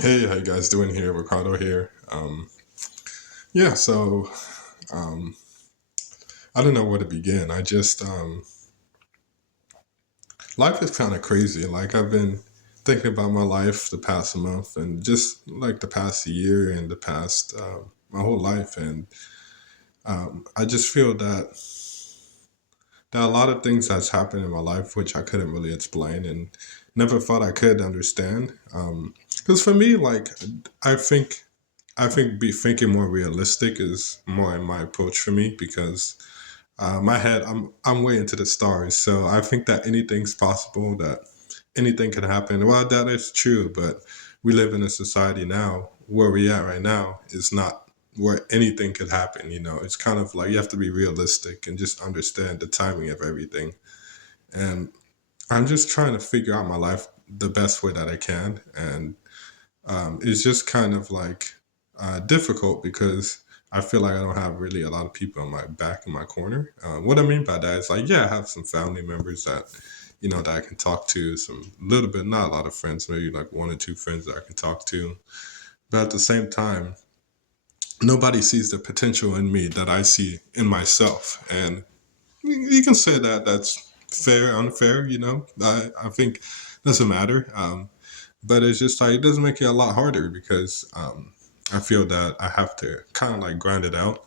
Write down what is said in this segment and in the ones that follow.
Hey, how you guys doing here? Ricardo here. Yeah, so um, I don't know where to begin. Life is kind of crazy. Like, I've been thinking about my life the past month and just like the past year and the past, my whole life. And I just feel that there are a lot of things that's happened in my life which I couldn't really explain and never thought I could understand. Because for me, like, I think be thinking more realistic is more in my approach for me because my head I'm way into the stars, so I think that anything's possible, that anything can happen. Well, that is true, but we live in a society now where we at right now is not where anything could happen. It's kind of like you have to be realistic and just understand the timing of everything. And I'm just trying to figure out my life the best way that I can, and it's just kind of like difficult because I feel like I don't have really a lot of people on my back in my corner. What I mean by that is like, yeah, I have some family members that that I can talk to, some little bit, not a lot of friends, maybe like one or two friends that I can talk to. But at the same time, nobody sees the potential in me that I see in myself, and you can say that that's fair, unfair. I think doesn't matter. But it's just like it doesn't make it a lot harder because I feel that I have to kind of like grind it out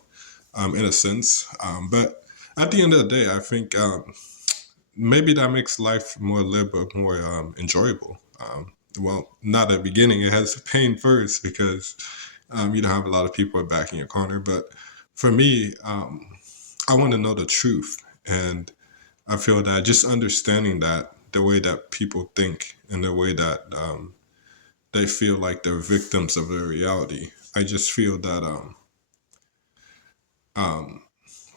in a sense. But at the end of the day, I think maybe that makes life more livable, more enjoyable. Well, not at the beginning. It has pain first because you don't have a lot of people backing your corner. But for me, I want to know the truth. And I feel that just understanding that the way that people think and the way that they feel like they're victims of their reality. I just feel that what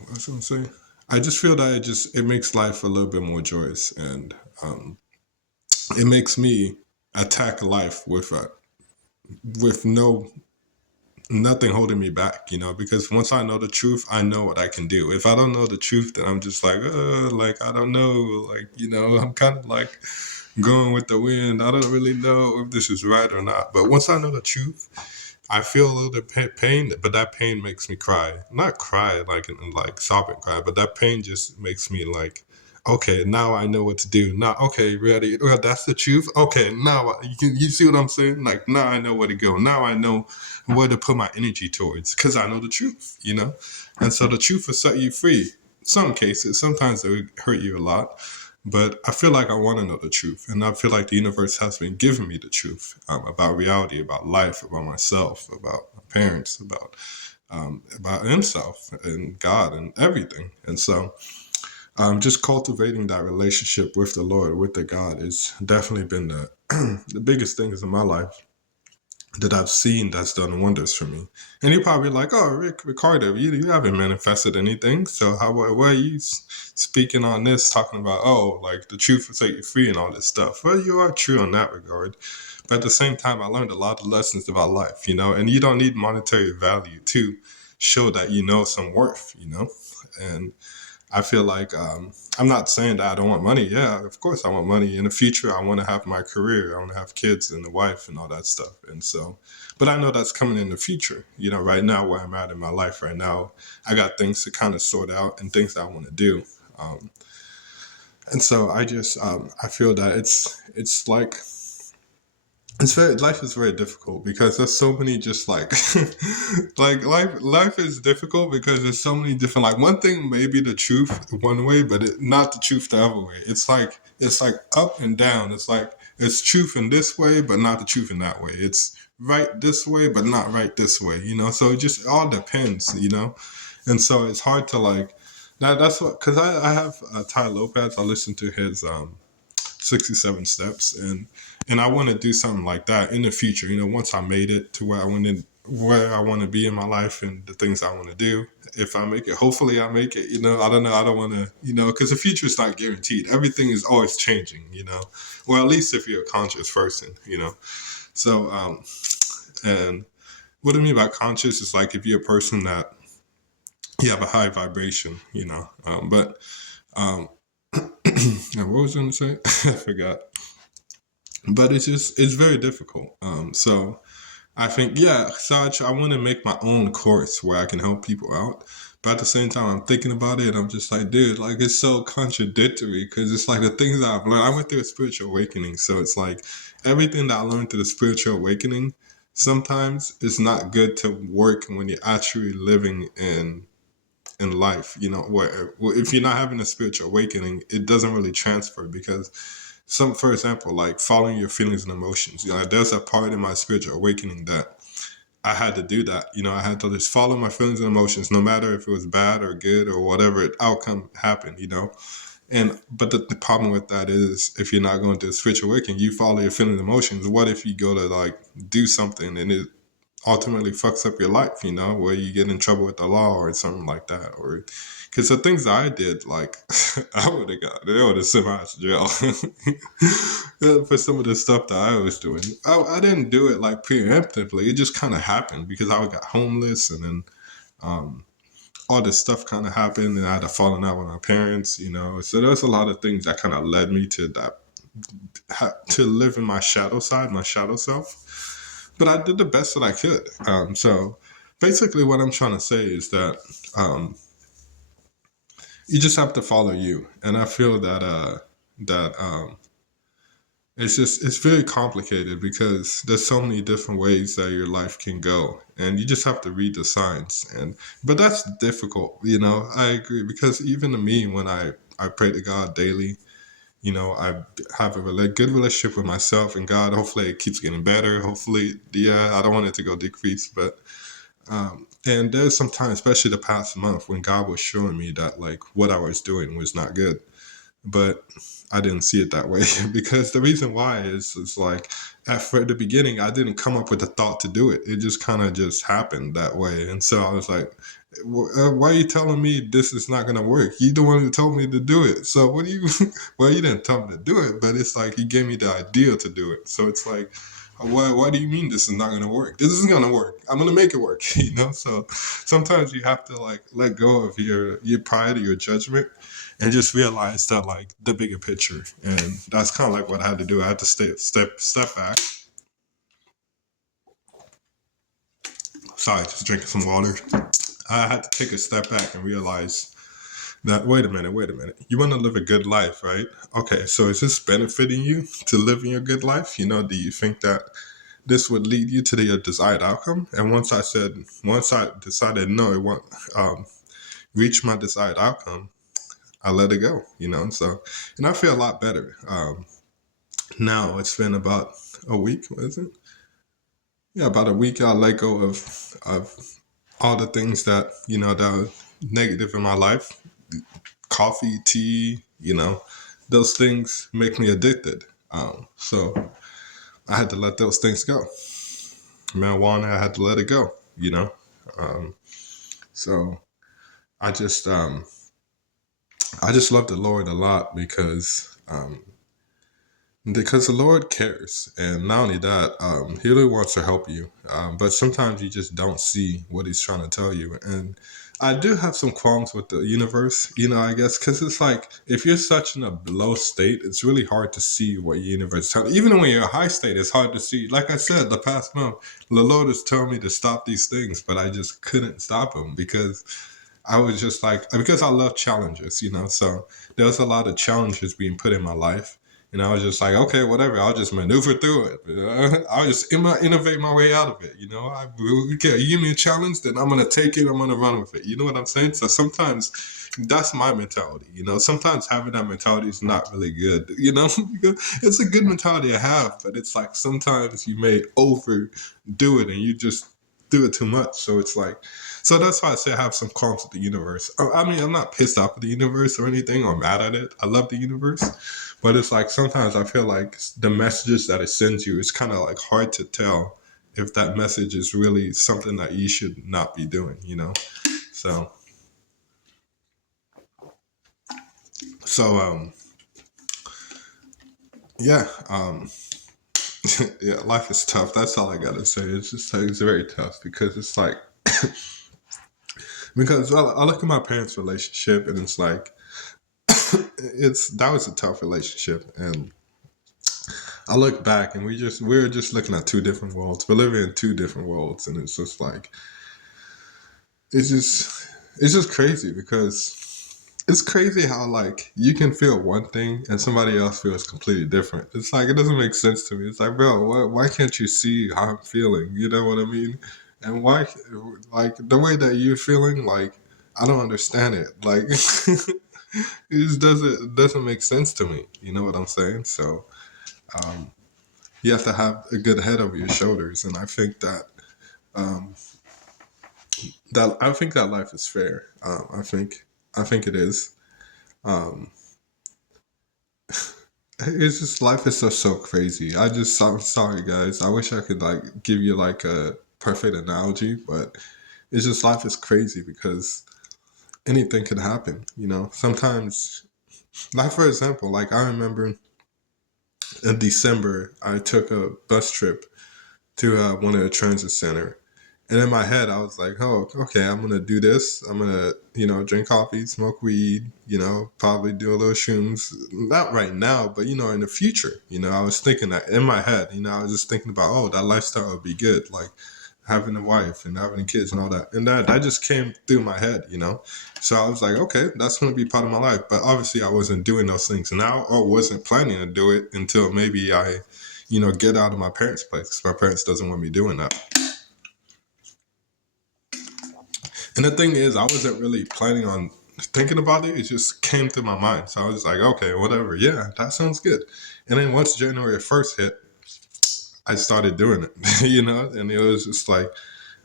was I gonna say? I just feel that it makes life a little bit more joyous, and it makes me attack life with nothing holding me back. Because once I know the truth, I know what I can do. If I don't know the truth, then I'm just like I don't know, like I'm kind of like going with the wind. I don't really know if this is right or not. But once I know the truth, I feel a little bit pain, but that pain makes me cry. Not cry like like sob and cry, but that pain just makes me like, okay, now I know what to do. Now, okay, ready? Well, that's the truth. Okay, now you see what I'm saying? Like now I know where to go. Now I know where to put my energy towards because I know the truth. And so the truth will set you free. Some cases, sometimes it would hurt you a lot, but I feel like I want to know the truth. And I feel like the universe has been giving me the truth about reality, about life, about myself, about my parents, about himself and God and everything. And so just cultivating that relationship with the Lord, with the God, has definitely been the biggest things in my life that I've seen that's done wonders for me. And you're probably like, oh, Ricardo, you haven't manifested anything. So why are you speaking on this, talking about, oh, like the truth will set you free and all this stuff? Well, you are true in that regard. But at the same time, I learned a lot of lessons about life, and you don't need monetary value to show that you know some worth. And I feel like I'm not saying that I don't want money. Yeah, of course I want money. In the future, I want to have my career. I want to have kids and a wife and all that stuff. And so, but I know that's coming in the future. Right now where I'm at in my life right now, I got things to kind of sort out and things that I want to do. Um, and so I feel that it's like life is very difficult because there's so many just like like life is difficult because there's so many different, like, one thing may be the truth one way, but not the truth the other way. It's like up and down. It's like it's truth in this way but not the truth in that way. It's right this way but not right this way. So it just all depends. And so it's hard to like that's what, because I have Ty Lopez. I listen to his 67 steps, and I want to do something like that in the future. Once I made it to where I want to be in my life and the things I want to do. If I make it, hopefully I make it. I don't know. I don't want to. Because the future is not guaranteed. Everything is always changing. Well, at least if you're a conscious person. So, and what I mean by conscious is like if you're a person that you have a high vibration. But what was I going to say? I forgot. but it's very difficult. So I think, yeah, so I want to make my own course where I can help people out. But at the same time, I'm thinking about it and I'm just like, dude, like it's so contradictory because it's like the things that I've learned. I went through a spiritual awakening. So it's like everything that I learned through the spiritual awakening, sometimes it's not good to work when you're actually living in life, where if you're not having a spiritual awakening, it doesn't really transfer because for example, like following your feelings and emotions. There's a part in my spiritual awakening that I had to do that. I had to just follow my feelings and emotions, no matter if it was bad or good or whatever outcome happened. And but the problem with that is if you're not going to spiritual awakening, you follow your feelings and emotions. What if you go to like do something and it ultimately fucks up your life, where you get in trouble with the law or something like that, or because the things that I did, like they would have sent me out to jail for some of the stuff that I was doing. I didn't do it like preemptively; it just kind of happened because I got homeless, and then all this stuff kind of happened, and I had a falling out with my parents. So there's a lot of things that kind of led me to that to live in my shadow side, my shadow self. But I did the best that I could. So basically, what I'm trying to say is that you just have to follow you, and I feel that it's very complicated because there's so many different ways that your life can go, and you just have to read the signs. But that's difficult. I agree because even to me, when I pray to God daily. I have a good relationship with myself and God. Hopefully, it keeps getting better. Hopefully, yeah, I don't want it to go decrease. But and there's some time, especially the past month, when God was showing me that like what I was doing was not good. But I didn't see it that way because the reason why is like at the beginning I didn't come up with the thought to do it. It just kind of just happened that way, and so I was like, "Why are you telling me this is not gonna work? You the one who told me to do it. So what do you? Well, you didn't tell me to do it, but it's like you gave me the idea to do it. So it's like." Why do you mean this is not going to work? This isn't going to work. I'm going to make it work, So sometimes you have to like let go of your pride or your judgment and just realize that like the bigger picture. And that's kind of like what I had to do. I had to step back. Sorry, just drinking some water. I had to take a step back and realize that wait a minute. You want to live a good life, right? Okay, so is this benefiting you to living a good life? Do you think that this would lead you to your desired outcome? And once I decided no, it won't reach my desired outcome, I let it go, So, and I feel a lot better. Now it's been about a week, was it? Yeah, about a week. I let go of all the things that that are negative in my life. Coffee, tea, those things make me addicted. So I had to let those things go. Marijuana, I had to let it go. Um, so I just I just love the Lord a lot because the Lord cares, and not only that, He really wants to help you. But sometimes you just don't see what He's trying to tell you. And I do have some qualms with the universe, I guess, because it's like if you're such in a low state, it's really hard to see what your universe is telling you. Even when you're in a high state, it's hard to see. Like I said, the past month, the Lord is telling me to stop these things, but I just couldn't stop them because I was just like, because I love challenges. So there was a lot of challenges being put in my life. And I was just like, okay, whatever. I'll just maneuver through it. I'll just innovate my way out of it. Okay, you give me a challenge, then I'm gonna take it. I'm gonna run with it. You know what I'm saying? So sometimes that's my mentality. Sometimes having that mentality is not really good. Because it's a good mentality to have, but it's like sometimes you may overdo it and you just do it too much. So it's like, so that's why I say I have some qualms with the universe. I mean, I'm not pissed off at the universe or anything or mad at it. I love the universe. But it's like sometimes I feel like the messages that it sends you, it's kind of like hard to tell if that message is really something that you should not be doing. So, so yeah, yeah, life is tough. That's all I gotta say. It's just like, it's very tough because it's like, because I look at my parents' relationship and it's like, that was a tough relationship. And I look back and we're just looking at two different worlds. We're living in two different worlds, and it's just like it's just it's just crazy because it's crazy how like you can feel one thing and somebody else feels completely different. It's like it doesn't make sense to me. It's like, bro, why can't you see how I'm feeling? You know what I mean? And why, like the way that you're feeling, like I don't understand it. Like it just doesn't make sense to me. You know what I'm saying? So um, you have to have a good head over your shoulders, and I think um, that life is fair. I think it is. Um, it's just life is so crazy. I'm sorry guys. I wish I could like give you like a perfect analogy, but it's just life is crazy because anything could happen. You know, sometimes like for example, like I remember in December I took a bus trip to one of the transit center. And in my head, I was like, oh, okay, I'm going to do this. I'm going to, drink coffee, smoke weed, probably do a little shrooms. Not right now, but, in the future, I was thinking that in my head, I was just thinking about, oh, that lifestyle would be good. Like having a wife and having kids and all that. And that just came through my head. So I was like, okay, that's going to be part of my life. But obviously I wasn't doing those things now or wasn't planning to do it until maybe I get out of my parents' place because my parents doesn't want me doing that. And the thing is, I wasn't really planning on thinking about it. It just came to my mind. So I was like, okay, whatever. Yeah, that sounds good. And then once January 1st hit, I started doing it, and it was just like,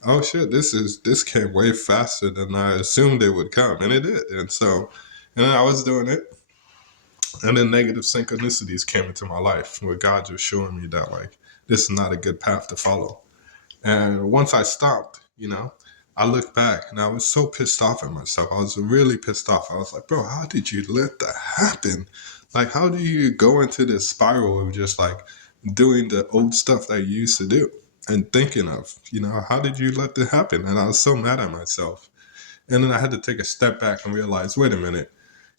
oh shit, this came way faster than I assumed it would come. And it did. And then I was doing it. And then negative synchronicities came into my life where God just showing me that like, this is not a good path to follow. And once I stopped, I looked back and I was so pissed off at myself. I was really pissed off. I was like, bro, how did you let that happen? Like, how do you go into this spiral of just like doing the old stuff that you used to do and thinking of, how did you let that happen? And I was so mad at myself. And then I had to take a step back and realize, wait a minute,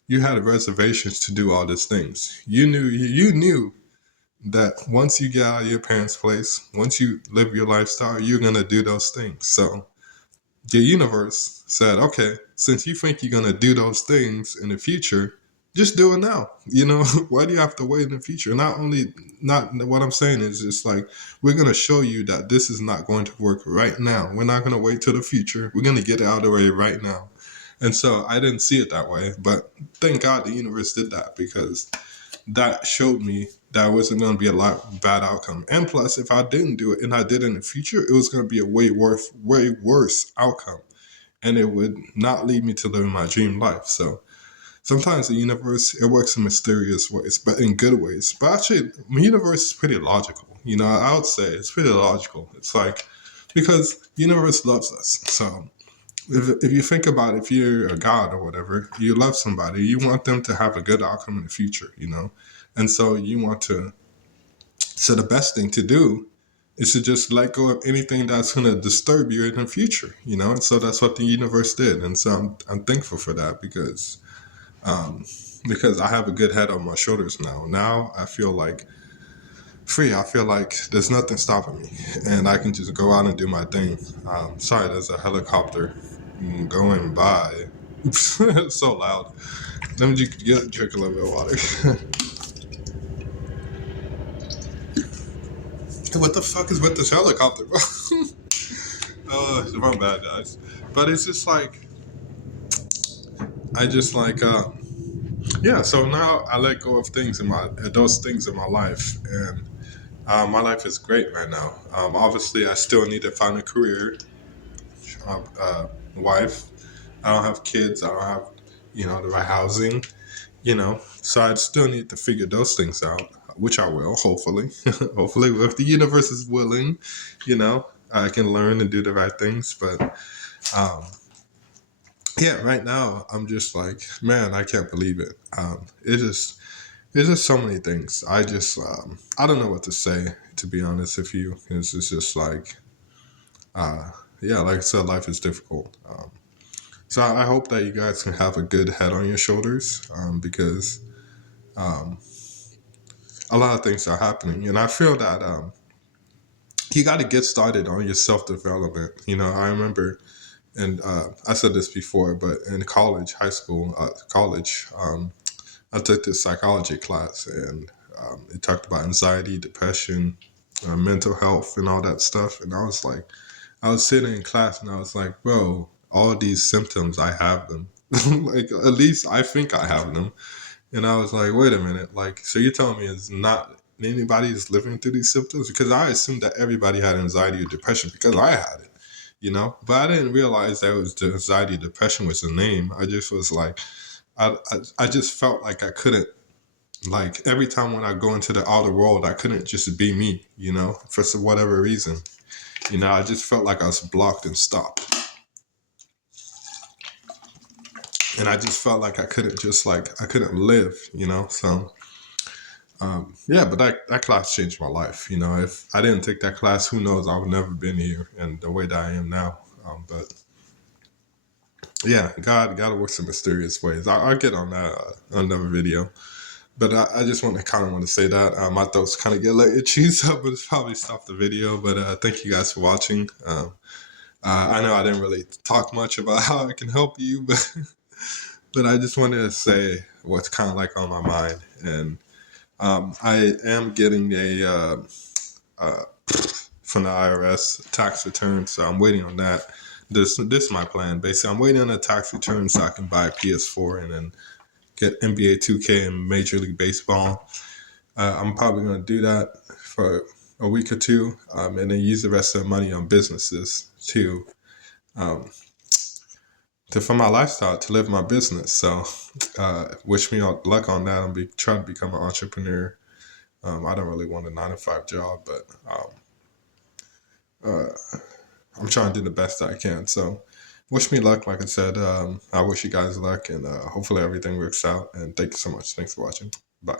you had reservations to do all these things. You knew that once you get out of your parents' place, once you live your lifestyle, you're gonna do those things. So your universe said, okay, since you think you're gonna do those things in the future, just do it now. Why do you have to wait in the future? Not what I'm saying is just like we're gonna show you that this is not going to work right now. We're not gonna wait till the future. We're gonna get it out of the way right now. And so I didn't see it that way, but thank God the universe did that because that showed me that it wasn't going to be a lot bad outcome. And plus, if I didn't do it and I did it in the future, it was going to be a way worse outcome. And it would not lead me to living my dream life. So sometimes the universe, it works in mysterious ways, but in good ways. But actually, the universe is pretty logical. I would say it's pretty logical. It's like, because the universe loves us. So if you think about it, if you're a god or whatever, you love somebody, you want them to have a good outcome in the future. And so so the best thing to do is to just let go of anything that's going to disturb you in the future. And so that's what the universe did. And so I'm thankful for that um, because I have a good head on my shoulders now. Now I feel like free. I feel like there's nothing stopping me and I can just go out and do my thing. Sorry, there's a helicopter going by. It's so loud. Let me drink a little bit of water. What the fuck is with this helicopter, bro? My bad, guys. But it's just like, I just like, yeah. So now I let go of those things in my life, and my life is great right now. Obviously, I still need to find a career, wife. I don't have kids. I don't have, the right housing. So I still need to figure those things out, which I will, hopefully. Hopefully, if the universe is willing, I can learn and do the right things. But um, yeah, right now I'm just like, man, I can't believe it. It's just so many things. I don't know what to say, to be honest with you. It's just like, yeah, like I said, life is difficult. So I hope that you guys can have a good head on your shoulders, because a lot of things are happening, and I feel that you got to get started on your self development. I remember, and I said this before, but in college, high school, college, I took this psychology class, and it talked about anxiety, depression, mental health, and all that stuff. And I was sitting in class, and I was like, bro, all these symptoms, I have them. Like, at least I think I have them. And I was like, wait a minute, like, so you're telling me it's not anybody is living through these symptoms? Because I assumed that everybody had anxiety or depression because I had it, But I didn't realize that it was the anxiety depression was the name. I just was like, I just felt like I couldn't, like, every time when I go into the outer world, I couldn't just be me, for whatever reason. I just felt like I was blocked and stopped. And I just felt like I couldn't I couldn't live, So, yeah, but that class changed my life. If I didn't take that class, who knows, I would never been here and the way that I am now. But yeah, God works in mysterious ways. I'll get on that another video. But I just kind of want to say that my throats kind of get like itchy, so but it's probably stop the video. But thank you guys for watching. I know I didn't really talk much about how I can help you, but I just wanted to say what's kind of like on my mind. And I am getting from the IRS tax return, so I'm waiting on that. This is my plan. Basically, I'm waiting on a tax return so I can buy a PS4 and then get NBA 2K and Major League Baseball. I'm probably going to do that for a week or two, and then use the rest of the money on businesses um, for my lifestyle, to live my business. So wish me luck on that. I'm trying to become an entrepreneur. I don't really want a 9-to-5 job, but I'm trying to do the best I can. So wish me luck. Like I said, I wish you guys luck, and hopefully everything works out. And thank you so much. Thanks for watching. Bye.